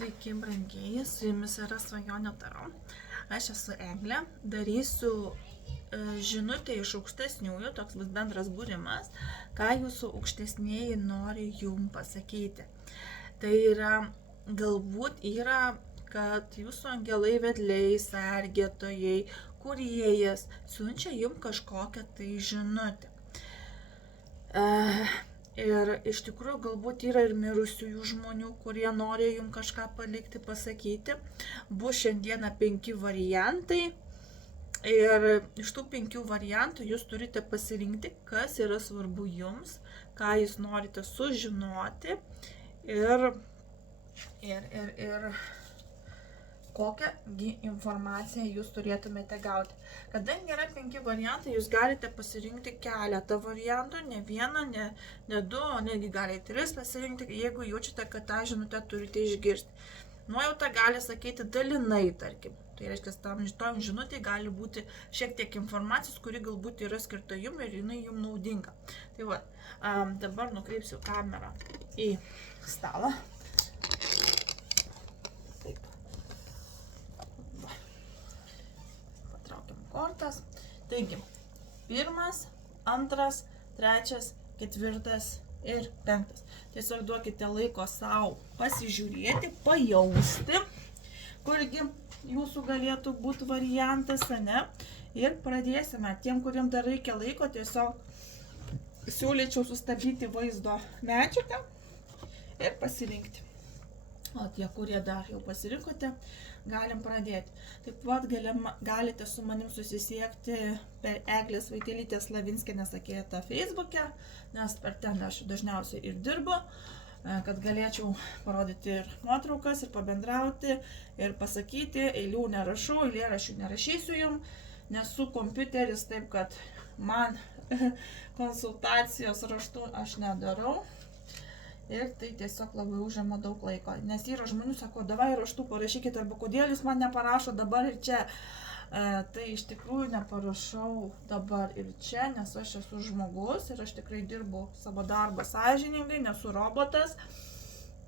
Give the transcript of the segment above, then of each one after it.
Sveiki, brangieji, su jumis yra Svajonė Taro. Aš esu Eglė, darysiu žinutę iš aukštesniųjų, toks bus bendras būrimas, ką jūsų aukštesnieji nori jum pasakyti. Tai yra, galbūt yra, kad jūsų angelai vedliai, sergėtojai, kuriejas siunčia jum kažkokią tai žinutę. Ir iš tikrųjų galbūt yra ir mirusiųjų žmonių, kurie nori jums kažką palikti, pasakyti. Bus šiandieną 5 variantai. Ir iš tų 5 variantų jūs turite pasirinkti, kas yra svarbu jums, ką jūs norite sužinoti ir kokią informaciją jūs turėtumėte gauti. Kadangi yra 5 variantai, jūs galite pasirinkti keletą variantų, ne vieną, ne du, o netgi galite 3 pasirinkti, jeigu jaučiate, kad tą žinutę turite išgirsti. Nuojauta gali sakyti dalinai, tarkim. Tai reiškia, tom žinutė gali būti šiek tiek informacijos, kuri galbūt yra skirta jums ir jinai jums naudinga. Tai va, dabar nukreipsiu kamerą į stalą. Kortas. Taigi, 1, 2, 3, 4 ir 5. Tiesiog duokite laiko savo pasižiūrėti, pajausti, kurgi jūsų galėtų būti variantas, ne? Ir pradėsime. Tiem, kuriem dar reikia laiko, tiesiog siūlyčiau sustabdyti vaizdo medžiagą ir pasirinkti. O tie, kurie dar jau pasirinkote, galim pradėti. Taip pat galite su manim susisiekti per Eglės Vaitelytės Lavinskienės akėtą Facebook'e, nes per ten aš dažniausiai ir dirbu, kad galėčiau parodyti ir nuotraukas, ir pabendrauti, ir pasakyti. Eilių nerašau, eilėraščių nerašysiu jums, nesu kompiuteris, taip kad man konsultacijos raštu aš nedarau. Ir tai tiesiog labai užima daug laiko. Nes yra žmonių, sako, davai raštu parašykite, arba kodėl jūs man neparašo dabar ir čia. Tai iš tikrųjų neparašau dabar ir čia, nes aš esu žmogus ir aš tikrai dirbu savo darbą sąžiningai, nesu robotas.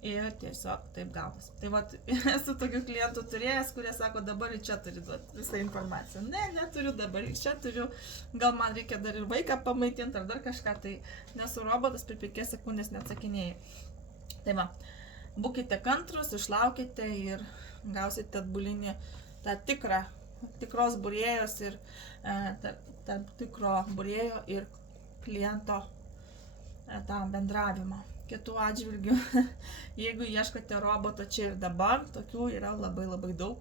Ir tiesiog taip gaunas. Tai vat, esu tokių klientų turėjęs, kurie sako, dabar ir čia turi duoti visą informaciją. Ne, neturiu dabar ir čia turiu. Gal man reikia dar ir vaiką pamaitinti ar dar kažką. Tai nesu robotas, per 5 sekundės neatsakinėjai. Tai va, būkite kantrus, išlaukite ir gausite atbulinį tą tikros būrėjos ir tam tikro būrėjo ir kliento tą bendravimą. Kitų atžvilgių, jeigu ieškote roboto čia ir dabar, tokių yra labai labai daug.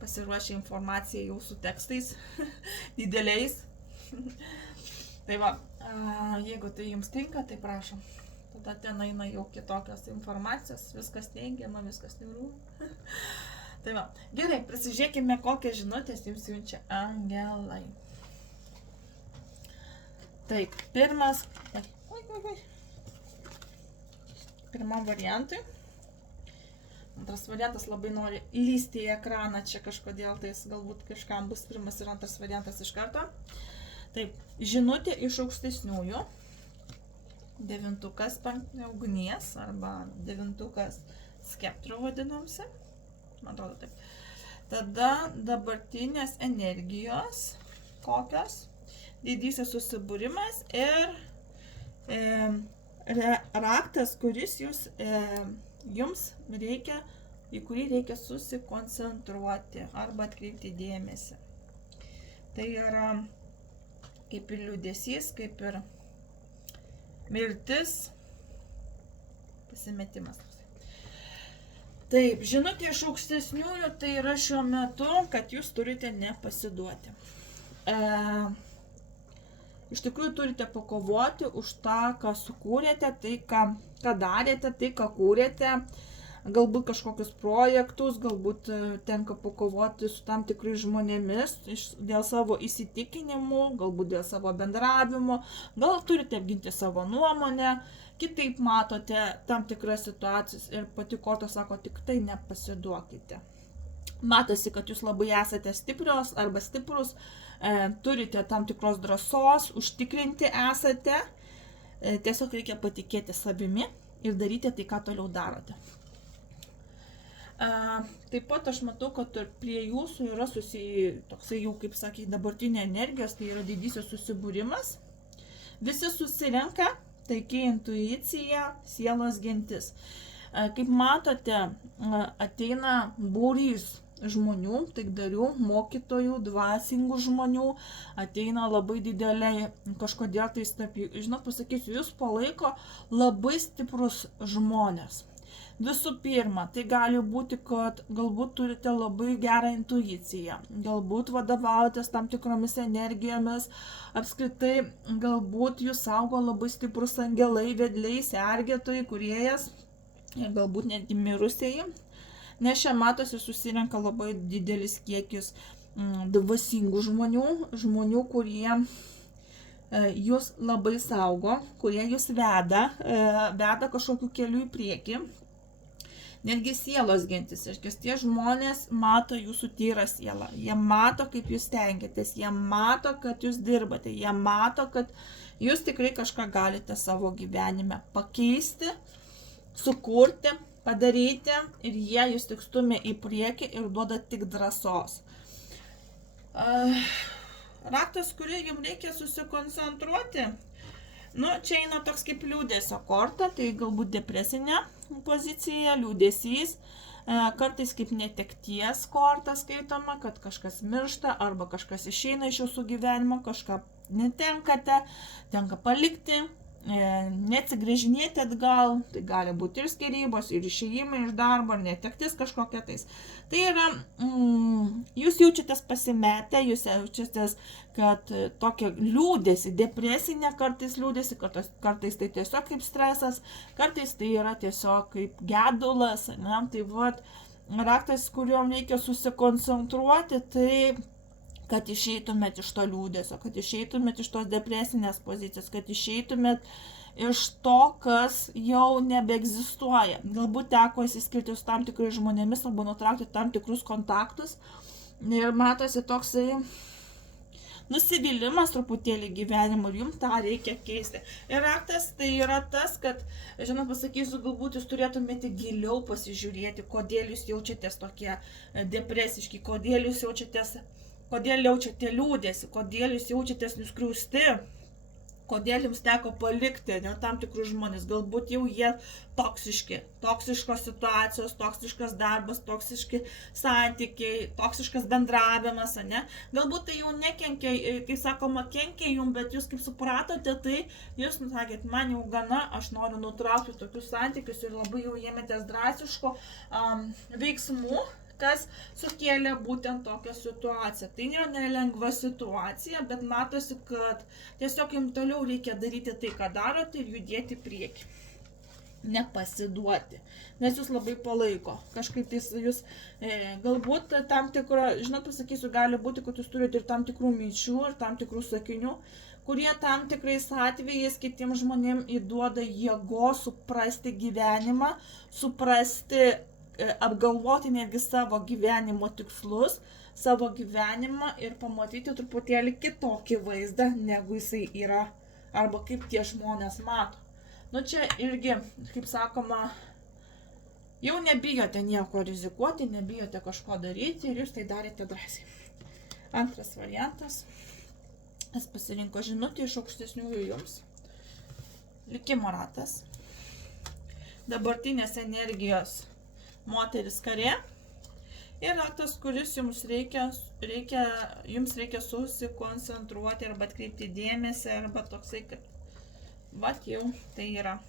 Pasiruošę informaciją jau su tekstais dideliais. Tai va, jeigu tai jums tinka, tai prašom. Tada ten eina jau kitokios informacijos, viskas teigiama, viskas tikrų. Tai va, gerai, prisižiūrėkime, kokias žinutės jums siunčia angelai. Taip, pirmam variantui. Antras variantas labai nori lysti į ekraną čia kažkodėl, tai galbūt kažkam bus 1 ir 2 variantas iš karto. Taip, žinutė iš aukštesniųjų. 9 ugnies arba 9 skeptro vadinamsi. Man atrodo taip. Tada dabartinės energijos kokios. Didysis susibūrimas ir raktas, kuris jums reikia, į kurį reikia susikoncentruoti arba atkreipti dėmesį. Tai yra kaip ir liūdesys, kaip ir mirtis, pasimetimas. Taip, žinutė iš aukštesniųjų tai yra šiuo metu, kad jūs turite nepasiduoti. Iš tikrųjų turite pakovoti už tą, ką sukūrėte, tai, ką darėte, tai, ką kūrėte, galbūt kažkokius projektus, galbūt tenka pakovoti su tam tikrais žmonėmis dėl savo įsitikinimų, galbūt dėl savo bendravimo, gal turite apginti savo nuomonę, kitaip matote tam tikras situacijas ir pati korta sako, tik tai nepasiduokite. Matosi, kad jūs labai esate stiprios arba stiprus, turite tam tikros drąsos, užtikrinti esate, tiesiog reikia patikėti savimi ir daryti tai, ką toliau darote. Taip pat aš matau, kad prie jūsų yra toksai jau, kaip sakė, dabartinė energijos, tai yra didysis susibūrimas. Visi susirenka, taikiai intuicija, sielos gentis. Kaip matote, ateina būrys žmonių, taikdarių, mokytojų, dvasingų žmonių, ateina labai dideliai kažkodėl tai žinot, pasakysiu, jūs palaiko labai stiprus žmonės. Visų pirma, tai gali būti, kad galbūt turite labai gerą intuiciją, galbūt vadovaujatės tam tikromis energijomis, apskritai galbūt jūs saugo labai stiprus angelai, vedliai, sergėtojai, kūrėjas ir galbūt netgi mirusieji, nes čia matosi susirenka labai didelis kiekis dvasingų žmonių, kurie jūs labai saugo, kurie jūs veda kažkokiu keliu į priekį. Netgi sielos gentis, tie žmonės mato jūsų tyrą sielą, jie mato, kaip jūs stengiatės, jie mato, kad jūs dirbate, jie mato, kad jūs tikrai kažką galite savo gyvenime pakeisti, sukurti, padaryti ir jie jūs tik stumia į priekį ir duoda tik drąsos. Raktas, kurį jums reikia susikoncentruoti, čia eina toks kaip liūdėsio korta, tai galbūt depresinė pozicija, liūdėsys, kartais kaip netekties korta skaitoma, kad kažkas miršta arba kažkas išeina iš jūsų gyvenimo, kažką netenkate, tenka palikti, neatsigręžinėti atgal, tai gali būti ir skyrybos, ir išėjimai iš darbo, ir netektis kažkokia tais. Tai yra, jūs jaučiatės pasimetę, jūs jaučiatės, kad tokia liūdėsi, depresinė kartais liūdėsi, kartais tai tiesiog kaip stresas, kartais tai yra tiesiog kaip gedulas, ne? Tai vat, raktas, kuriuom reikia susikoncentruoti, tai kad išeitumėt iš to liūdėsio, kad išeitumėt iš tos depresinės pozicijos, kad išeitumėt iš to, kas jau nebeegzistuoja. Galbūt teko įsiskirti su tam tikrais žmonėmis arba nutraukti tam tikrus kontaktus ir matosi toksai nusivylimas truputėlį gyvenimu ir jums tą reikia keisti. Ir raktas tai yra tas, kad, žinot, pasakysiu, galbūt jūs turėtumėte giliau pasižiūrėti, kodėl jūs jaučiatės tokie depresiški, kodėl jaučiate liūdėsi, kodėl jūs jaučiatės nuskriausti, kodėl jums teko palikti tam tikrus žmonės, galbūt jau jie toksiškos situacijos, toksiškas darbas, toksiški santykiai, toksiškas bendravimas, ne? Galbūt tai jau nekenkia, kai sakoma, kenkia jums, bet jūs kaip supratote, tai jūs sakėt, man jau gana, aš noriu nutraukti tokius santykius ir labai jau ėmėtės drastiško veiksmų, kas sukėlė būtent tokią situaciją. Tai nėra nelengva situacija, bet matosi, kad tiesiog jums toliau reikia daryti tai, ką darote ir judėti prieki. Nepasiduoti, nes jūs labai palaiko. Kažkaip tai jūs galbūt tam tikrą, žinot, pasakysiu, gali būti, kad jūs turite ir tam tikrų minčių, ir tam tikrų sakinių, kurie tam tikrais atvejais kitiems žmonėms įduoda jėgos suprasti gyvenimą, suprasti, apgalvoti netgi savo gyvenimo tikslus, savo gyvenimą ir pamatyti truputėlį kitokį vaizdą, negu jisai yra, arba kaip tie žmonės mato. Čia irgi, kaip sakoma, jau nebijote nieko rizikuoti, nebijote kažko daryti ir jūs tai darėte drąsiai. Antras variantas. Jis pasirinko žinutę iš aukštesniųjų jums. Likimo ratas. Dabartinės energijos moteris karė ir raktas, kuris jums reikia susikoncentruoti arba atkreipti dėmesį, arba toksai, kad jau tai yra.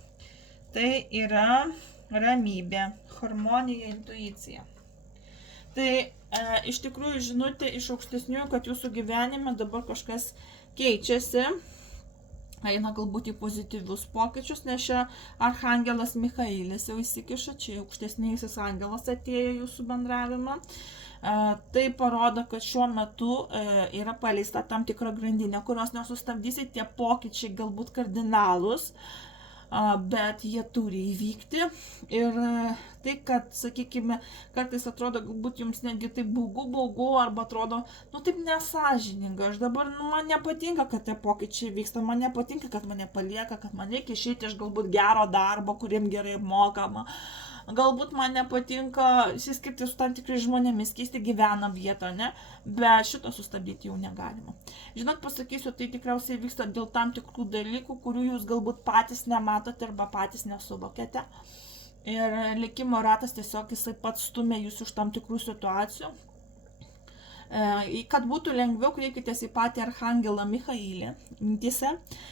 Tai yra ramybė, harmonija, intuicija. Tai iš tikrųjų žinutė iš aukštesniųjų, kad jūsų gyvenime dabar kažkas keičiasi, eina galbūt į pozityvius pokyčius, nes čia archangelas Michailis jau įsikiša, čia aukštesnysis angelas atėjo jūsų bendravimą. Tai parodo, kad šiuo metu yra paleista tam tikra grandinė, kurios nesustabdysi, tie pokyčiai galbūt kardinalūs, bet jie turi įvykti. Ir tai, kad, sakykime, kartais atrodo, galbūt jums netgi taip baugu, arba atrodo, taip nesąžininga. Aš dabar, man nepatinka, kad tie pokyčiai vyksta, man nepatinka, kad mane palieka, kad man reikia išeiti iš galbūt gero darbo, kuriem gerai mokama. galbūt man nepatinka išsiskirti su tam tikrais žmonėmis, keisti gyvenam vietą, ne? Bet šito sustabdyti jau negalima. Žinot, pasakysiu, tai tikriausiai vyksta dėl tam tikrų dalykų, kurių jūs galbūt patys nematote arba patys nesuvokėte. Ir likimo ratas tiesiog jisai pats stumia jūs iš tam tikrų situacijų. Kad būtų lengviau, kreipkitės į patį Arhangelą Michailį mintyse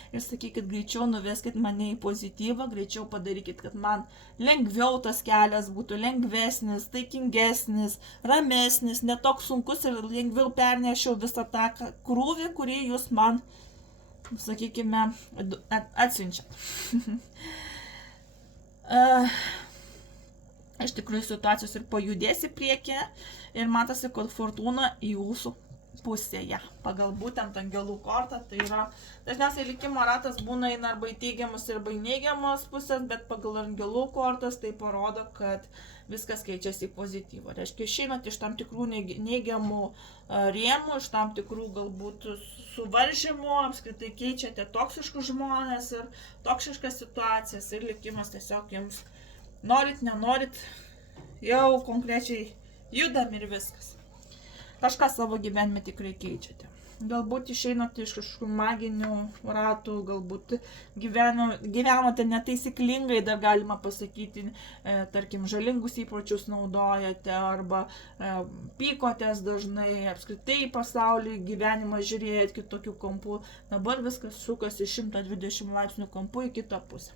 ir sakykit, greičiau nuveskit mane į pozityvą, greičiau padarykit, kad man lengviau tas kelias būtų lengvesnis, taikingesnis, ramesnis, netoks sunkus ir lengviau pernešiau visą tą krūvį, kurį jūs man, sakykime, atsiunčiat. Iš tikrųjų situacijos ir pajudės į priekį ir matosi, kad fortūna į jūsų pusėje. Pagal būtent angelų kortą, tai yra dažniausiai likimo ratas būna eina arba į teigiamus arba į neigiamus pusės, bet pagal angelų kortas tai parodo, kad viskas keičiasi į pozityvą. Reiškia, išeinat iš tam tikrų neigiamų rėmų, iš tam tikrų galbūt suvaržymų, apskritai keičiate toksiškus žmonės ir toksiškas situacijas ir likimas tiesiog jums norit, nenorit, jau konkrečiai judam ir viskas. Kažką savo gyvenime tikrai keičiate. Galbūt išeinate iš kažkokių maginių ratų, galbūt gyvenote netaisyklingai, dar galima pasakyti, tarkim, žalingus įpročius naudojate arba pykotės dažnai, apskritai pasaulį gyvenimą žiūrėjot kitokių kampų. Dabar viskas sukasi 120 laipsnių kampu į kitą pusę.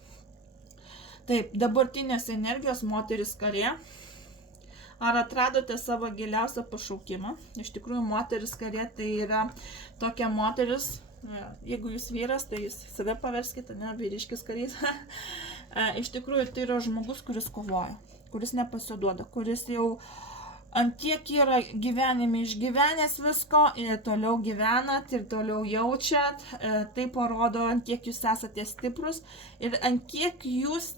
Taip, dabartinės energijos moteris karė. Ar atradote savo giliausią pašaukimą? Iš tikrųjų, moteris karė tai yra tokia moteris, jeigu jūs vyras, tai jūs save paverskite, ne, vyriškis karys. Iš tikrųjų, tai yra žmogus, kuris kovoja, kuris nepasiduoda, kuris jau antiek yra gyvenime išgyvenęs visko ir toliau gyvenat ir toliau jaučiat. Tai parodo, antiek jūs esate stiprus ir antiek jūs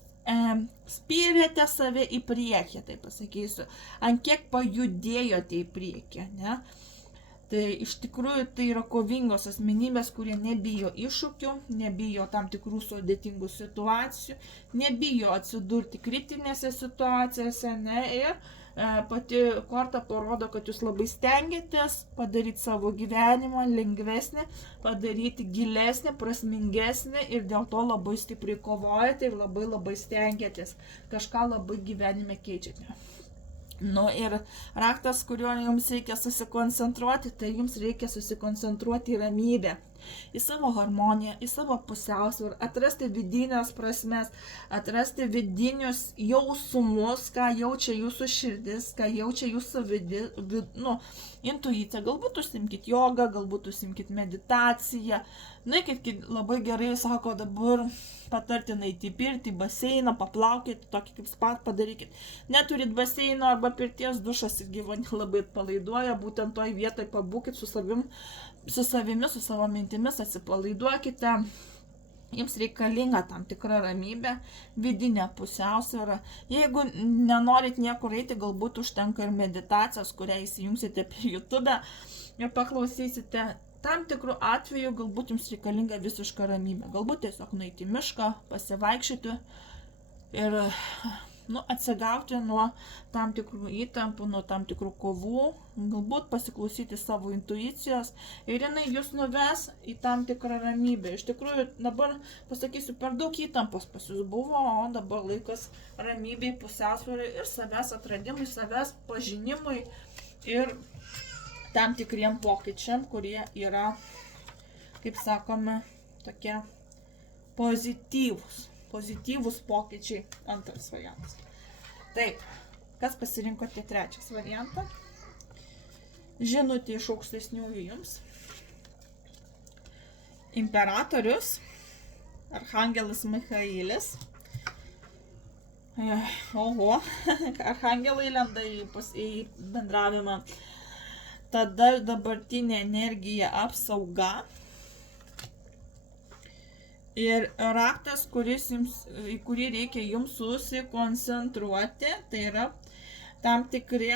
spyrėte save į priekį, tai pasakysiu, ant kiek pajudėjote į priekį, ne? Tai iš tikrųjų tai yra kovingos asmenybės, kurie nebijo iššūkių, nebijo tam tikrų sudėtingų situacijų, nebijo atsidurti kritinėse situacijose, ne? Ir pati korta parodo, kad jūs labai stengiatės padaryti savo gyvenimą lengvesnį, padaryti gilesnį, prasmingesnį ir dėl to labai stipriai kovojate ir labai stengiatės. Kažką labai gyvenime keičiate. Nu ir raktas, kuriuo jums reikia susikoncentruoti, tai jums reikia susikoncentruoti į ramybę, į savo harmoniją, į savo pusiausvyrą, atrasti vidinės prasmes, atrasti vidinius jausmus, ką jaučia jūsų širdis, ką jaučia jūsų intuicija. Galbūt užsimkit jogą, galbūt užsimkit meditaciją. Nueikit, labai gerai sako dabar patartina eiti į pirtį, baseiną, paplaukėti, tokį kaip spa padarykit. Neturit baseino arba pirties, dušas irgi labai atpalaiduoja, būtent toj vietoj pabūkit su savimi, su savo mintimis, atsipalaiduokite. Jums reikalinga tam tikra ramybė, vidinė pusiausvėra. Jeigu nenorit niekur eiti, galbūt užtenka ir meditacijos, kurią įsijungsite per YouTube ir paklausysite. Tam tikrų atveju galbūt jums reikalinga visiška ramybė. Galbūt tiesiog nueiti į mišką, pasivaikščioti ir atsigauti nuo tam tikrų įtampų, nuo tam tikrų kovų. Galbūt pasiklausyti savo intuicijos ir jinai jūs nuves į tam tikrą ramybę. Iš tikrųjų, dabar pasakysiu, per daug įtampos pas jūs buvo, o dabar laikas ramybei, pusiausvyrai ir savęs atradimui, savęs pažinimui ir tam tikriem pokyčiam, kurie yra, kaip sakome, tokie pozityvūs pokyčiai. Antras variantas. Taip, kas pasirinkote trečias variantą? Žinutė iš aukštesniųjų jums. Imperatorius, Arhangelas Michailis. Oho, arhangelai lenda į bendravimą. Tada dabartinė energija apsauga ir raktas, į kurį reikia jums susikoncentruoti, tai yra tam tikri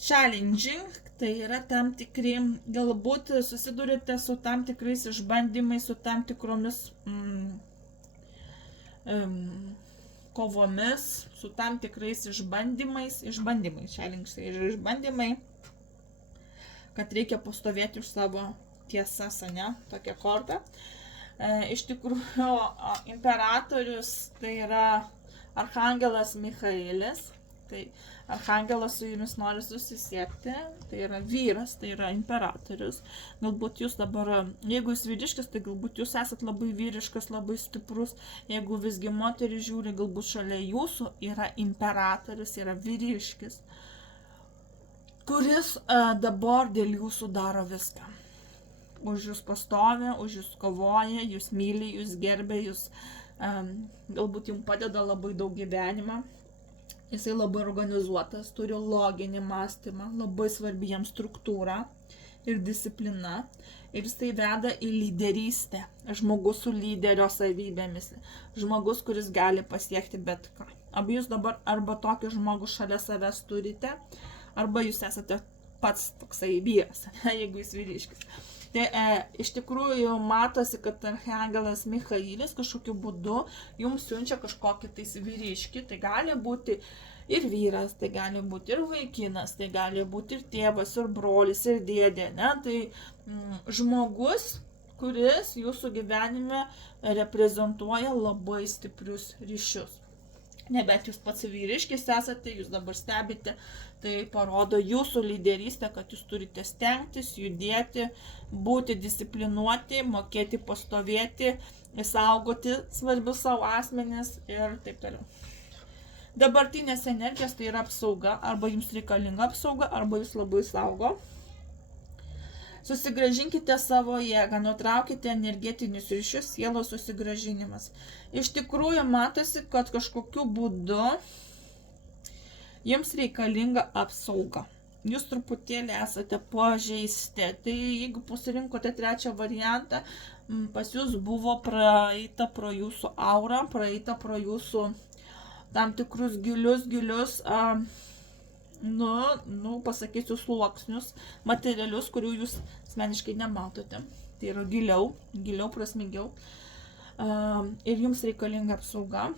challenging, tai yra tam tikri, galbūt susidurite su tam tikrais išbandymais, su tam tikromis kovomis, su tam tikrais išbandymai, challenge ir išbandymai, kad reikia pastovėti už savo tiesas, ne, tokia korta. Iš tikrųjų, imperatorius tai yra Archangelas Michaelis, tai Archangelas su jumis nori susisiekti, tai yra vyras, tai yra imperatorius. Galbūt jūs dabar, jeigu jūs vyriškas, tai galbūt jūs esat labai vyriškas, labai stiprus, jeigu visgi moteris žiūri, galbūt šalia jūsų yra imperatorius, yra vyriškis, kuris dabar dėl jūsų daro viską. Už jūs pastovi, už jūs kovoja, jūs myli, jūs gerbė, jūs galbūt jums padeda labai daug gyvenimą. Jisai labai organizuotas, turi loginį mąstymą, labai svarbi jam struktūra ir disciplina. Ir jisai veda į lyderystę. Žmogus su lyderio savybėmis. Žmogus, kuris gali pasiekti bet ką. Abu jūs dabar arba tokį žmogų šalia savęs turite, arba jūs esate pats toksai vyras, jeigu jis vyriškis. Tai iš tikrųjų matosi, kad Archangelas Michaelis kažkokiu būdu jums siunčia kažkokį tais vyriškį. Tai gali būti ir vyras, tai gali būti ir vaikinas, tai gali būti ir tėvas, ir brolis, ir dėdė. Ne? Tai žmogus, kuris jūsų gyvenime reprezentuoja labai stiprius ryšius. Nebent jūs pats vyriškis esate, jūs dabar stebite, tai parodo jūsų lyderystę, kad jūs turite stengtis, judėti, būti disciplinuoti, mokėti pastovėti, saugoti svarbius savo asmenis ir taip toliau. Dabartinės energijos tai yra apsauga, arba jums reikalinga apsauga, arba jūs labai saugo. Susigrąžinkite savo jėgą, nutraukite energetinius ryšius, sielos susigrąžinimas. Iš tikrųjų matosi, kad kažkokiu būdu jums reikalinga apsauga. Jūs truputėlį esate pažeisti. Tai jeigu pasirinkote trečią variantą, pas jūs buvo praeita pro jūsų aurą, praeita pro jūsų tam tikrus gilius, pasakysiu, sluoksnius, materialius, kurių jūs asmeniškai nematote. Tai yra giliau, prasmingiau. Ir jums reikalinga apsauga,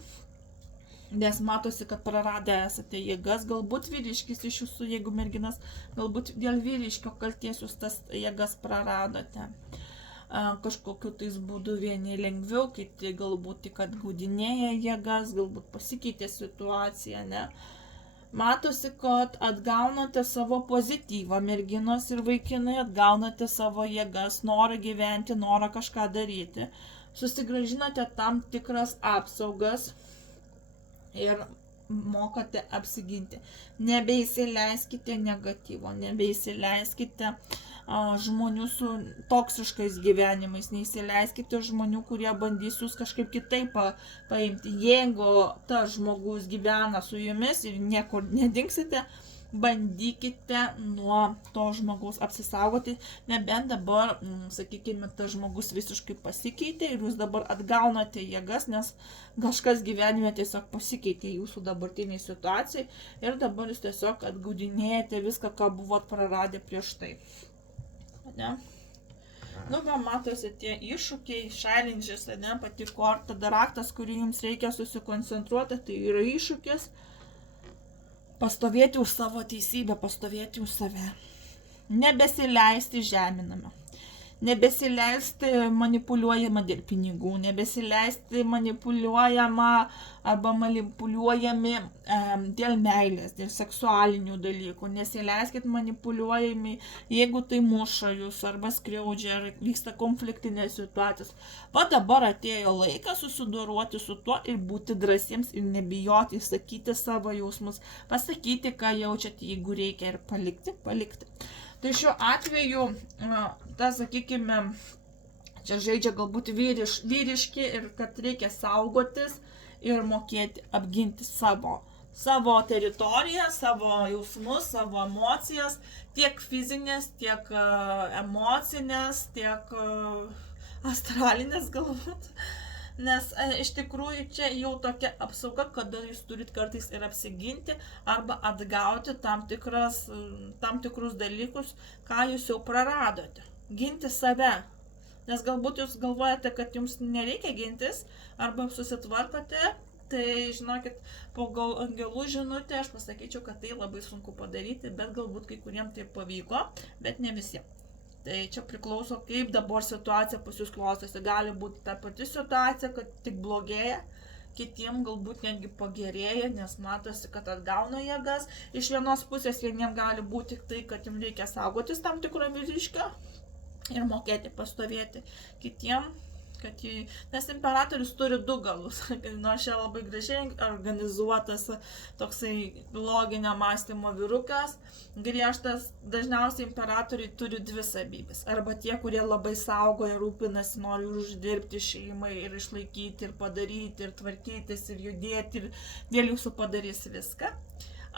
nes matosi, kad praradę esate jėgas, galbūt vyriškis iš jūsų, jeigu merginas, galbūt dėl vyriškio kalties jūs tas jėgas praradote. Kažkokiu tais būdu vieni lengviau, kiti galbūt tik atgaudinėja jėgas, galbūt pasikeitė situacija, ne? Matosi, kad atgaunate savo pozityvą, merginos ir vaikinai, atgaunate savo jėgas, norą gyventi, norą kažką daryti. Susigrąžinate tam tikras apsaugas ir mokate apsiginti. Nebeįsileiskite negatyvo, nebeįsileiskite žmonių su toksiškais gyvenimais, neįsileiskite žmonių, kurie bandys jūs kažkaip kitaip paimti. Jeigu tas žmogus gyvena su jumis ir niekur nedinksite, bandykite nuo to žmogaus apsisaugoti, nebent dabar, sakykime, tas žmogus visiškai pasikeitė ir jūs dabar atgaunate jėgas, nes kažkas gyvenime tiesiog pasikeitė jūsų dabartiniai situacijai ir dabar jūs tiesiog atgaudinėjate viską, ką buvot praradę prieš tai. Ne? Matosi tie iššūkiai, challenges, ne, pati korta, daraktas, kurį jums reikia susikoncentruoti, tai yra iššūkis pastovėti už savo teisybę, pastovėti už save. Nebesileisti žeminama. Nebesileisti manipuliuojama dėl pinigų, nebesileisti manipuliuojama arba manipuliuojami dėl meilės, dėl seksualinių dalykų. Nesileiskit manipuliuojami, jeigu tai muša jūs arba skriaudžia, ar vyksta konfliktinės situacijos. Va dabar atėjo laikas susidoroti su tuo ir būti drąsiems ir nebijoti, sakyti savo jausmus, pasakyti, ką jaučiate, jeigu reikia, ir palikti. Tai šiuo atveju, sakykime, čia žaidžia galbūt vyriški ir kad reikia saugotis ir mokėti apginti savo teritoriją, savo jausmus, savo emocijas, tiek fizinės, tiek emocinės, tiek astralinės galbūt. Nes iš tikrųjų čia jau tokia apsauga, kada jūs turit kartais ir apsiginti arba atgauti tam tikrus dalykus, ką jūs jau praradote. Ginti save. nes galbūt jūs galvojate, kad jums nereikia gintis, arba susitvarkote, tai žinokit, po angelų žinutę aš pasakyčiau, kad tai labai sunku padaryti, bet galbūt kai kuriems tai pavyko, bet ne visiems. Tai čia priklauso, kaip dabar situacija pas jūs klostosi. Gali būti ta pati situacija, kad tik blogėja, kitiem galbūt netgi pagerėja, nes matosi, kad atgauna jėgas. Iš vienos pusės vieniem gali būti tai, kad jums reikia saugotis tam tikro vyriškio ir mokėti pastovėti. Kitiem, nes imperatorius turi 2 galus, nors čia labai gražiai organizuotas toksai loginio mąstymo vyrukas, griežtas, dažniausiai imperatoriai turi 2 savybės. Arba tie, kurie labai saugo ir rūpinasi, nori uždirbti šeimai ir išlaikyti, ir padaryti, ir tvarkytis, ir judėti, ir dėl jūsų padarys viską.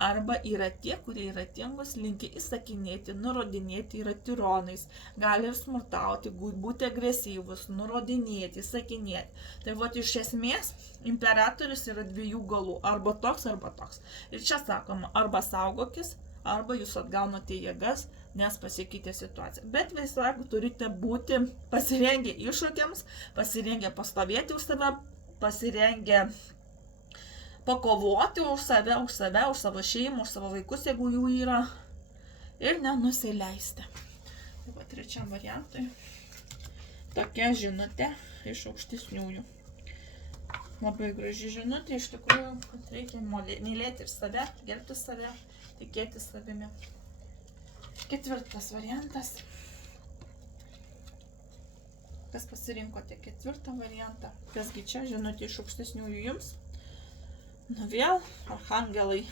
Arba yra tie, kurie yra tingus, linki įsakinėti, nurodinėti, yra tironais, gali ir smurtauti, būti agresyvus, nurodinėti, įsakinėti. Tai vat iš esmės imperatorius yra 2 galų, arba toks, arba toks. Ir čia sakoma, arba saugokis, arba jūs atgaunate jėgas, nes pasikeitė situacija. Bet vis laik turite būti pasirengę iššūkiams, pasirengę pastovėti už save, pasirengę pakovoti už save, už savo šeimą, už savo vaikus, jeigu jų yra, ir nenusileisti. Tai va, trečiam variantui tokia žinutė iš aukštesniųjų. Labai graži žinutė, iš tikrųjų, kad reikia mylėti ir save, gerbti save, tikėti savimi. 4 variantas. Kas pasirinkote 4 variantą? Kasgi čia žinutė iš aukštesniųjų jums? Nu vėl, archangelai,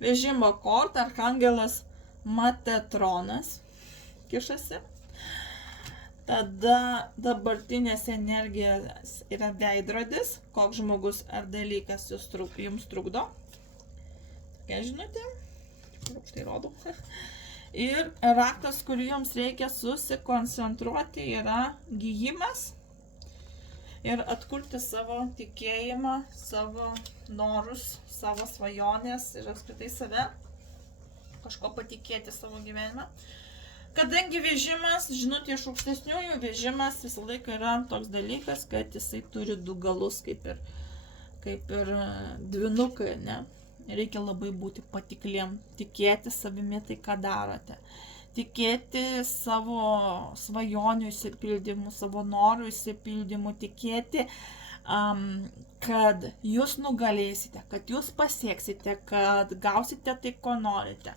vežimo korta, archangelas Matetronas kišasi. Tada dabartinės energijos yra veidrodis, koks žmogus ar dalykas jums trukdo. Tokia žinutė, štai rodau. Ir raktas, kurį jums reikia susikoncentruoti, yra gijimas. Ir atkurti savo tikėjimą, savo norus, savo svajonės ir apskritai save, kažko patikėti savo gyvenimą. Kadangi vežimas, žinutė iš aukštesniųjų, vežimas visą laiką yra toks dalykas, kad jisai turi 2 galus, kaip ir dvinukai, ne? Reikia labai būti patikliem, tikėti savimi tai, ką darote. Tikėti savo svajonių išsipildymu, savo norų išsipildymu, tikėti, kad jūs nugalėsite, kad jūs pasieksite, kad gausite tai, ko norite.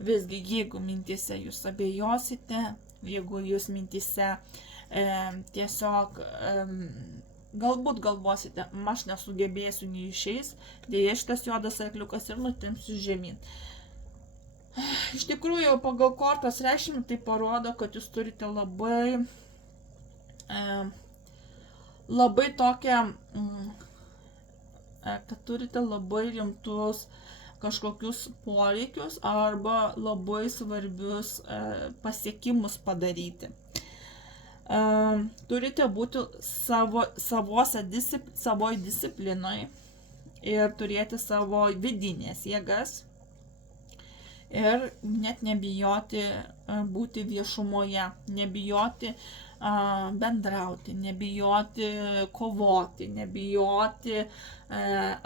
Visgi, jeigu mintise jūs abejosite, jeigu jūs mintise tiesiog galbūt galvosite, aš nesugebėsiu, neišeis, dėja šitas juodas arkliukas ir nutimsiu žemyn. Iš tikrųjų, pagal kortos reikšmę tai parodo, kad jūs turite labai tokią, kad turite labai rimtus kažkokius poreikius arba labai svarbius pasiekimus padaryti. Turite būti savoje disciplinoje ir turėti savo vidinės jėgas. Ir net nebijoti būti viešumoje, nebijoti bendrauti, nebijoti kovoti, nebijoti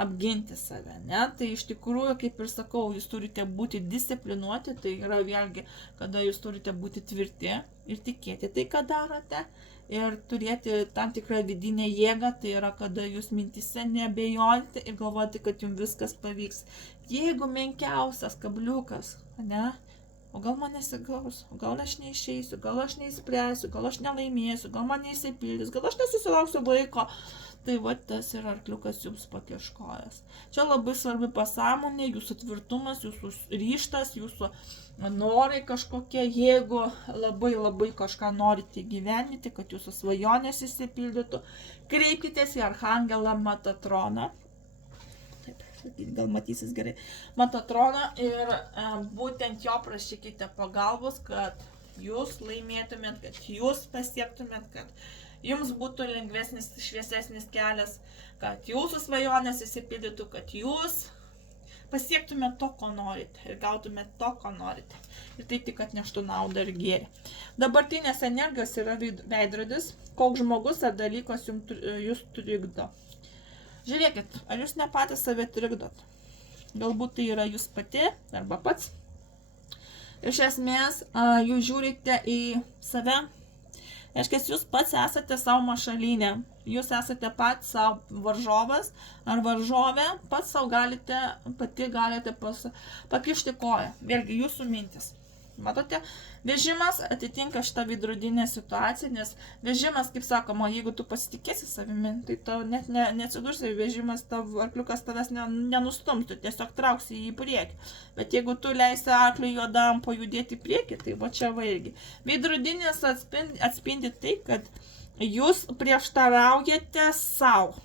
apginti save. Ne? Tai iš tikrųjų, kaip ir sakau, jūs turite būti disciplinuoti, tai yra vėlgi, kada jūs turite būti tvirti ir tikėti tai, ką darote. Ir turėti tam tikrą vidinę jėgą, tai yra, kada jūs mintise neabejojate ir galvojate, kad jums viskas pavyks. Jeigu menkiausias kabliukas, ne, o gal man nesigaus, o gal aš neišeisiu, gal aš neįspręsiu, gal aš nelaimėsiu, gal man neįsipildys, gal aš nesusilauksiu vaiko, tai va tas ir arkliukas jums pakiš kojas. Čia labai svarbi pasąmonė, jūsų tvirtumas, jūsų ryžtas, jūsų norai kažkokie, jeigu labai kažką norite gyvenyti, kad jūsų svajonės įsipildytų, kreipkitės į archangelą Metatroną. Taip, gal matysis gerai. Metatroną ir būtent jo prašykite pagalbos, kad jūs laimėtumėt, kad jūs pasiektumėt, kad jums būtų lengvesnis, šviesesnis kelias, kad jūsų svajonės įsipildytų, kad jūs pasiektumėt to, ko norite ir gautumėt to, ko norite. Ir tai tik atneštų naudą ir gėrį. Dabartinės energijos yra veidrodis, koks žmogus ar dalykas jūs trikdo. Žiūrėkit, ar jūs ne patys save trikdot? Galbūt tai yra jūs pati arba pats. Iš esmės, jūs žiūrite į save. Reiškia, jūs pats esate savo mašalinė, jūs esate pats savo varžovas ar varžovė, pats savo pati galite pakišti koją. Vėlgi, jūsų mintis. Matote, vežimas atitinka šitą veidrodinę situaciją, nes vežimas, kaip sakoma, jeigu tu pasitikėsi savimi, tai tau net neatsidursi vežimas, tavo arkliukas tavęs nenustumtų, tiesiog trauksi jį į priekį. Bet jeigu tu leisi arkliui juodam pajudėti į priekį, tai va čia va irgi. Veidrodinės atspindi tai, kad jūs prieštaraujate savo,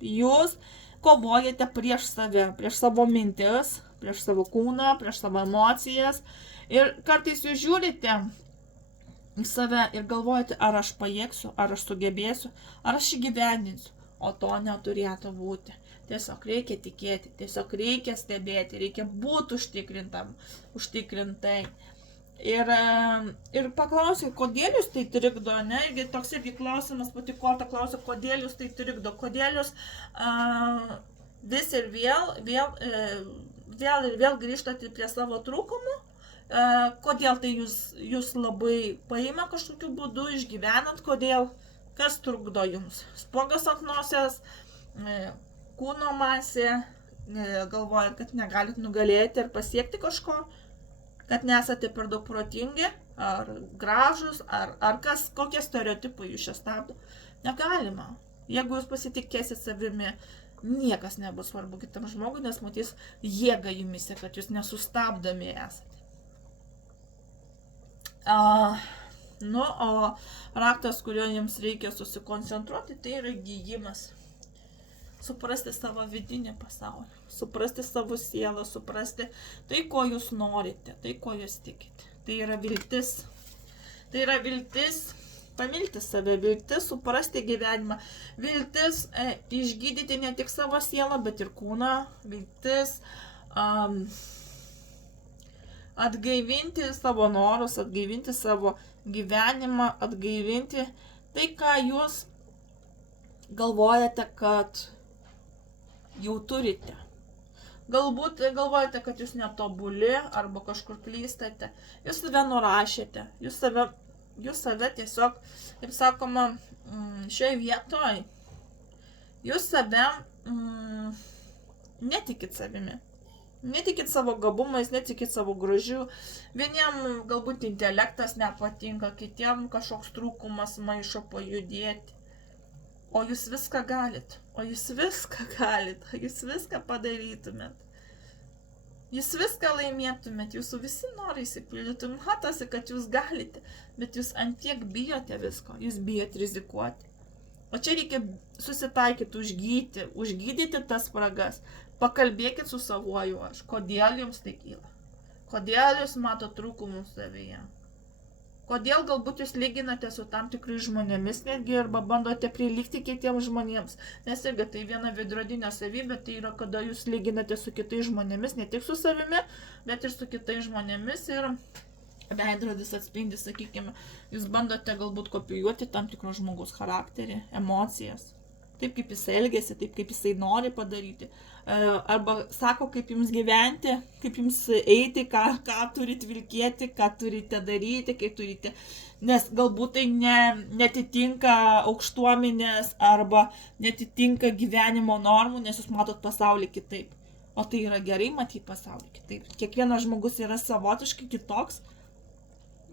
jūs kovojate prieš save, prieš savo mintis, prieš savo kūną, prieš savo emocijas. Ir kartais jūs žiūrite į save ir galvojate, ar aš pajėgsiu, ar aš sugebėsiu, ar aš įgyvendinsiu. O to neturėtų būti. Tiesiog reikia tikėti, tiesiog reikia stebėti, reikia būti užtikrintai. Ir paklausiu, kodėl jūs tai trikdo, ne? Ir toks irgi klausimas, pati Korta klausia, kodėl jūs tai trikdo, kodėl jūs vis ir vėl grįžtate prie savo trūkumų. Kodėl tai jūs labai paima kažkokiu būdu, išgyvenant, kodėl, kas trukdo jums. Spuogas ant nosies, kūno masė, galvojat, kad negalit nugalėti ir pasiekti kažko, kad nesate per daug protingi, ar gražus, ar kokie stereotipai jūs čia stabdo. Negalima. Jeigu jūs pasitikėsit savimi, niekas nebus svarbu kitam žmogui, nes matys jėgą jumise, kad jūs nesustabdomi esate. O raktas, kurio jums reikia susikoncentruoti, tai yra gijimas. Suprasti savo vidinį pasaulį, suprasti savo sielą, suprasti tai, ko jūs norite, tai, ko jūs tikite. Tai yra viltis. Tai yra viltis pamilti save, viltis suprasti gyvenimą, viltis išgydyti ne tik savo sielą, bet ir kūną, viltis atgaivinti savo norus, atgaivinti savo gyvenimą, atgaivinti tai, ką jūs galvojate, kad jau turite. Galbūt galvojate, kad jūs netobuli arba kažkur klystate, jūs save nurašėte, jūs save tiesiog, kaip sakoma, šioje vietoje, jūs save netikit savimi. Netikit savo gabumais, netikit savo grožiu. Vieniem galbūt intelektas nepatinka, kitiem kažkoks trūkumas maišo pajudėti. O jūs viską galit, o jūs viską padarytumėt. Jūs viską laimėtumėt, jūsų visi norai išsipildytų. Matosi, kad jūs galite, bet jūs antiek bijote visko, jūs bijot rizikuoti. O čia reikia susitaikyti, užgydyti tas spragas. Pakalbėkit su savuoju aš, kodėl jums tai kyla, kodėl jūs mato trūkumus savyje, kodėl galbūt jūs lyginate su tam tikrais žmonėmis netgi arba bandote prilygti kitiems žmonėms, nes irgi tai viena veidrodinė savybė, tai yra, kada jūs lyginate su kitais žmonėmis, ne tik su savimi, bet ir su kitais žmonėmis ir veidrodis atspindi, sakykime, jūs bandote galbūt kopijuoti tam tikro žmogaus charakterį, emocijas. Taip, kaip jis elgiasi, taip, kaip jisai nori padaryti. Arba sako, kaip jums gyventi, kaip jums eiti, ką turit vilkėti, ką turite daryti, kaip turite. Nes galbūt tai netitinka aukštuomenės arba netitinka gyvenimo normų, nes jūs matot pasaulį kitaip. O tai yra gerai matyti pasaulį kitaip. Kiekvienas žmogus yra savotiškai kitoks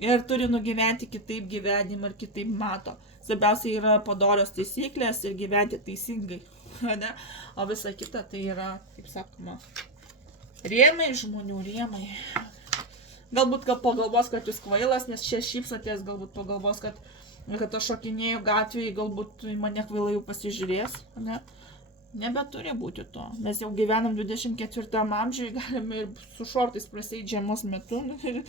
ir turi nugyventi kitaip gyvenimą ir kitaip mato. Svarbiausia yra padorios taisyklės ir gyventi teisingai, ne? O visa kita tai yra, kaip sakoma, rėmai, žmonių rėmai. Galbūt pagalvos, kad jūs kvailas, nes čia šypsotės, galbūt pagalvos, kad aš šokinėju gatvėje, galbūt į mane kvailai jau pasižiūrės, ne? Nebeturi būti to. Mes jau gyvenam 24 amžiuje, galime ir su šortais prasėti žiemos metu. Ir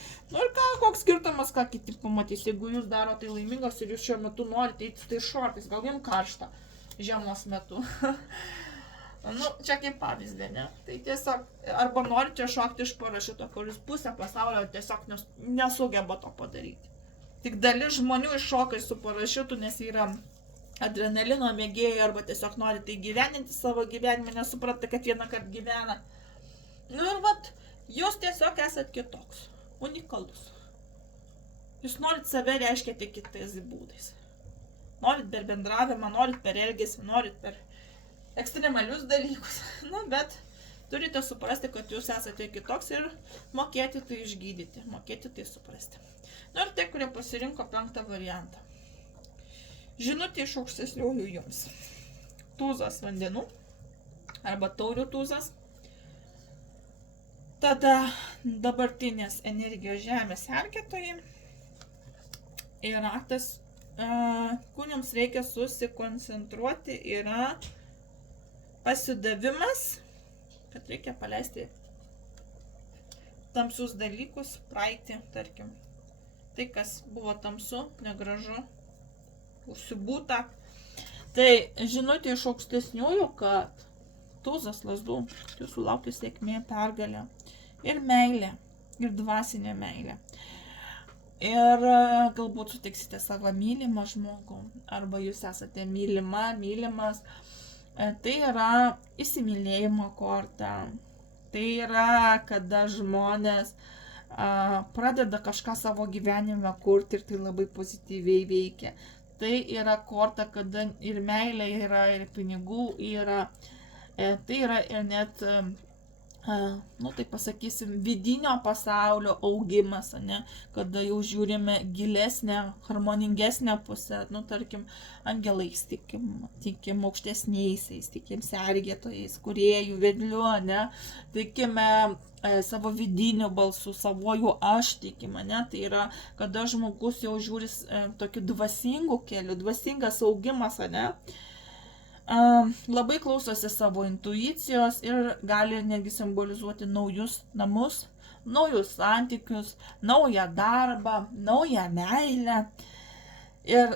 koks skirtumas, ką kiti pamatys. Jeigu jūs darote tai laimingas ir jūs šiuo metu norite eiti su tai šortais, gal jums karšta žiemos metu. Nu, čia kaip pavyzdė, ne? Tai tiesiog, arba norite šokti iš parašiuto, kuris pusę pasaulio tiesiog nesugeba to padaryti. Tik dalis žmonių iššoka su parašiutu, nes yra adrenalino mėgėjai, arba tiesiog nori tai gyveninti savo gyvenimą, nesupranta, kad vieną kartą gyvena. Nu ir vat, jūs tiesiog esat kitoks, unikalus. Jūs norit save reiškėti kitais būdais. Norit per bendravimą, norit per elgesį, norit per ekstremalius dalykus. Nu, bet turite suprasti, kad jūs esate kitoks ir mokėti tai išgydyti, mokėti tai suprasti. Nu ir tie, kurie pasirinko 5 variantą. Žinutė iš aukštesniųjų jums. Tūzas vandenų arba taurių tūzas. Tada dabartinės energijos žemės sergėtojai. Ir raktas, kur jums reikia susikoncentruoti, yra pasidavimas, kad reikia paleisti tamsius dalykus, praeitį, tarkim. Tai, kas buvo tamsu, negražu, užsibūta. Tai žinutė iš aukštesniųjų, kad tūzas lazdų, jūsų laukia sėkmė, pergalė ir meilė, ir dvasinė meilė. Ir galbūt sutiksite savo mylimą žmogų, arba jūs esate mylima, mylimas. Tai yra įsimylėjimo korta. Tai yra, kada žmonės pradeda kažką savo gyvenime kurti ir tai labai pozityviai veikia. Tai yra korta, kada ir meilė yra, ir pinigų yra. Tai yra ir net, nu tai pasakysim, vidinio pasaulio augimas, ne? Kada jau žiūrime gilesnę, harmoningesnę pusę, nu tarkim, angelais tikim aukštesniaisiais, tikim sergėtojais, kūrėjų, vedliu, ne? Tikime savo vidiniu balsu, savojų aš tikime, ne? Tai yra, kada žmogus jau žiūri tokiu dvasingu keliu, dvasingas augimas, ne? Labai klausosi savo intuicijos ir gali netgi simbolizuoti naujus namus, naujus santykius, naują darbą, naują meilę. Ir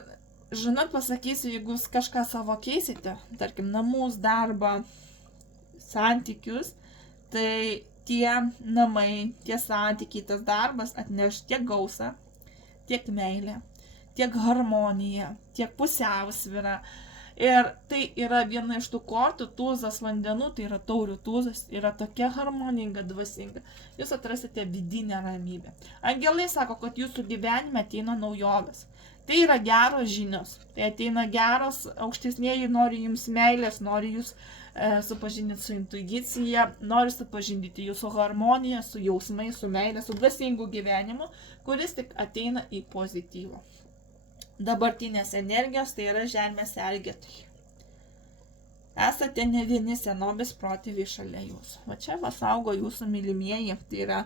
žinot, pasakysiu, jeigu jūs kažką savo keisite, tarkim, namus, darbą, santykius, tai tie namai, tie santykiai, tas darbas atneš tiek gausą, tiek meilę, tiek harmoniją, tiek pusiausvyrą. Ir tai yra viena iš tų kortų, tūzas vandenų, tai yra taurių tūzas, yra tokia harmoninga, dvasinga. Jūs atrasite vidinę ramybę. Angelai sako, kad jūsų gyvenime ateina naujovės. Tai yra geros žinios, tai ateina geros, aukštesnieji nori jums meilės, nori jūs supažindinti su intuicija, nori supažindinti jūsų harmoniją, su jausmais, su meilė, su dvasingu gyvenimu, kuris tik ateina į pozityvą. Dabartinės energijos tai yra žemės sergėtojai. Esate ne vieni senovės protėviai šalia jūsų. Va čia vas augo jūsų mylimieji. Tai yra,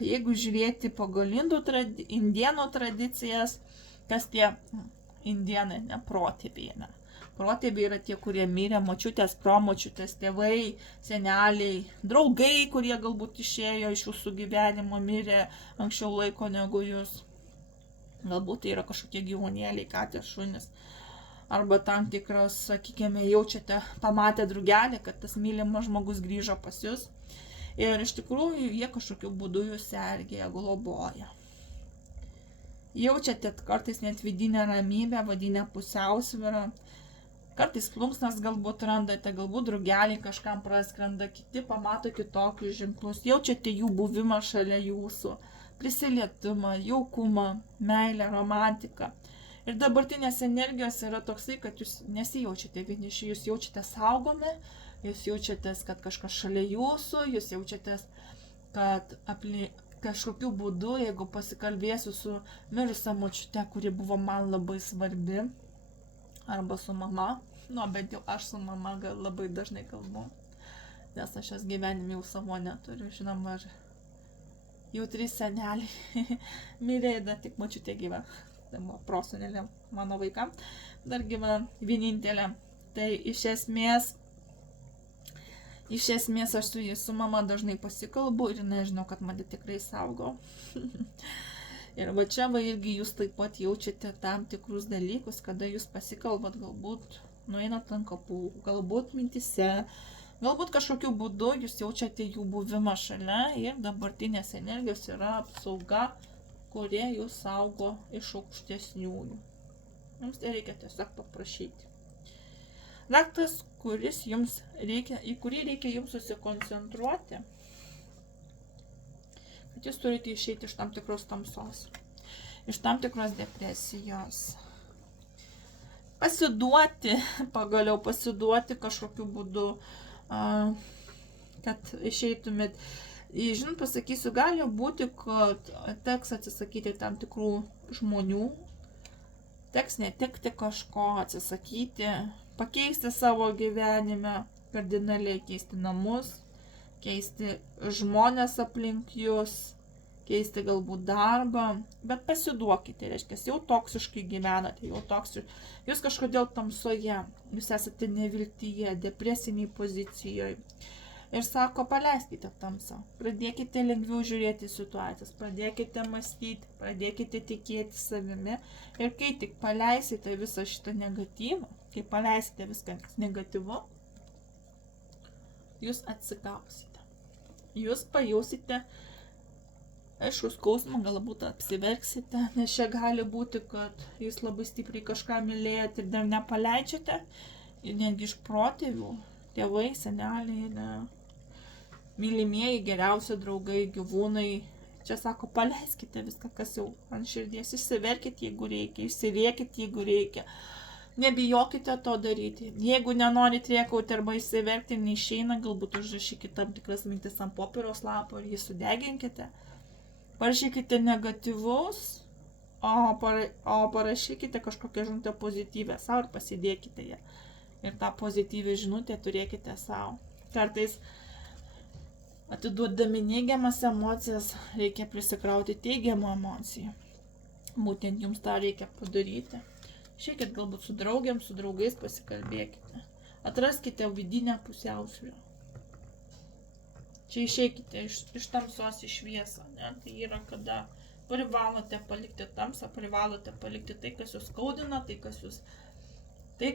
jeigu žiūrėti pagal indienų tradicijas, kas tie indienai, ne protėviai. Ne. Protėviai yra tie, kurie mirė, močiutės, promočiutės, tėvai, seneliai, draugai, kurie galbūt išėjo iš jūsų gyvenimo, mirė anksčiau laiko negu jūs. Galbūt tai yra kažkokie gyvūnėliai, katės, šunys. Arba tam tikras, sakykime, jaučiate, pamatę drugelį, kad tas mylimas žmogus grįžo pas jūs. Ir iš tikrųjų jie kažkokiu būdu jūs sergėja, globoja. Jaučiate kartais net vidinę ramybę, vidinę pusiausvyrą. Kartais plunksnas galbūt randate, galbūt drugeliai kažkam praskrenda, kiti pamato kitokius ženklus. Jaučiate jų buvimą šalia jūsų. Prisilietimą, jaukumą, meilę, romantiką. Ir dabartinės energijos yra toksai, kad jūs nesijaučiate vieniši, jūs jaučiate saugomi, jūs jaučiatės, kad kažkas šalia jūsų, jūs jaučiatės, kad kažkokiu būdu, jeigu pasikalbėsiu su mirusia močiute, kuri buvo man labai svarbi, arba su mama, nu, bet jau aš su mama labai dažnai kalbu, nes aš jos gyvenime jau savo neturiu, žinoma, jau 3 seneliai mirė, tik močiutė gyva, tai buvo prosenelė mano vaikam, dar gyva vienintelė. Tai iš esmės aš su mama dažnai pasikalbu ir nežinau, kad mane tikrai saugo. Ir va čia va irgi jūs taip pat jaučiate tam tikrus dalykus, kada jūs pasikalbat galbūt, nueinat ant kapų, galbūt mintise, galbūt kažkokiu būdu jūs jaučiate jų buvimą šalia ir dabartinės energijos yra apsauga, kurie jūs saugo iš aukštesniųjų. Jums tai reikia tiesiog paprašyti. Raktas, į kurį reikia jums susikoncentruoti, kad jūs turite išeiti iš tam tikros tamsos, iš tam tikros depresijos. Pagaliau pasiduoti kažkokiu būdu, kad išeitumėt. Žinot, pasakysiu, gali būti, kad teks atsisakyti tam tikrų žmonių, teks netekti kažko, atsisakyti, pakeisti savo gyvenime, kardinaliai keisti namus, keisti žmonės aplink jūs, keisti galbūt darbą, bet pasiduokite, reiškia, jau toksiškai gyvenate, jūs kažkodėl tamsoje, jūs esate neviltyje, depresiniai pozicijoje. Ir sako, paleiskite tamsą, pradėkite lengviau žiūrėti situacijas, pradėkite mąstyti, pradėkite tikėti savimi. Ir kai tik paleisite visą šitą negatyvą, kai paleisite viską negatyvu, jūs atsigausite. Jūs pajausite, aišku, skausmą, galbūt apsiverksite, nes čia gali būti, kad jūs labai stipriai kažką mylėjate ir dar nepaleidžiate. Ir netgi iš protėvių, tėvai, seneliai, mylimieji, geriausi draugai, gyvūnai. Čia sako, paleiskite viską, kas jau ant širdies. Išsiverkite, jeigu reikia, išsirėkite, jeigu reikia. Nebijokite to daryti. Jeigu nenorit rėkauti arba išsiverkti ir neišeina, galbūt užrašykite tam tikras mintis ant popieriaus lapo ir jį sudeginkite. Parašykite negatyvus, o parašykite kažkokią žinutę pozityvę savo ir pasidėkite ją. Ir tą pozityvę žinutę turėkite savo. Kartais atiduodami neigiamas emocijas, reikia prisikrauti teigiamą emociją. Būtent jums tą reikia padaryti. Išeikit galbūt su draugiam, su draugais pasikalbėkite. Atraskite vidinę pusiausvyrą. Čia išeikite iš tamsos į šviesą. Tai yra, kada privalote palikti tamsą, privalote palikti tai, kas jūs skaudina, tai,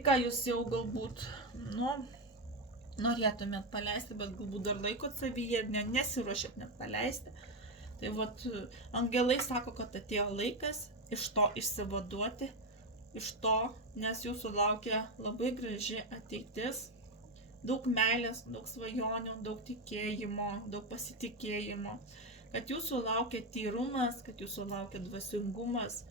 ką jūs jau galbūt, norėtumėt paleisti, bet galbūt dar laikot savyje ir nesiruošėt net paleisti. Tai angelai sako, kad atėjo laikas iš to išsivaduoti, nes jūsų laukia labai graži ateitis, daug meilės, daug svajonių, daug tikėjimo, daug pasitikėjimo, kad jūsų laukia tyrumas, kad jūsų laukia dvasingumas,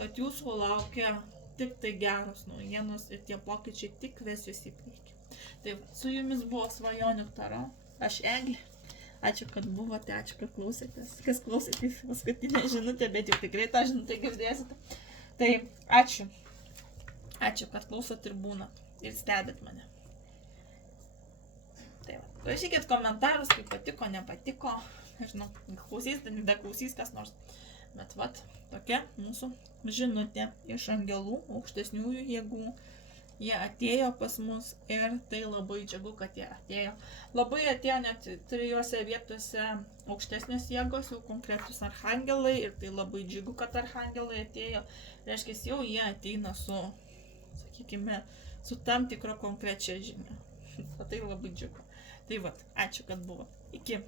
kad jūsų laukia tik tai geros naujienos ir tie pokyčiai tik ves jūs į priekį. Tai su jumis buvo Svajonių Taro, aš Eglė. Ačiū, kad buvote, ačiū, kad klausėtės. Kas klausėte paskutinę žinutę, bet jau tikrai tą žinutę girdėsite. Tai ačiū. Ačiū, kad klausot ir būnat ir stebit mane. Tai rašykit komentarus, kaip patiko, nepatiko. Nežinau, klausys, neklausys kas nors. Bet tokia mūsų žinutė iš angelų, aukštesniųjų jėgų. Jie atėjo pas mus ir tai labai džiugu, kad jie atėjo. Labai atėjo net 3 vietose aukštesnės jėgos, jau konkretus arhangelai ir tai labai džiugu, kad arhangelai atėjo. Reiškia, jau jie ateina su, sakykime, su tam tikro konkrečia žinia. Tai labai džiugu. Tai ačiū, kad buvo. Iki.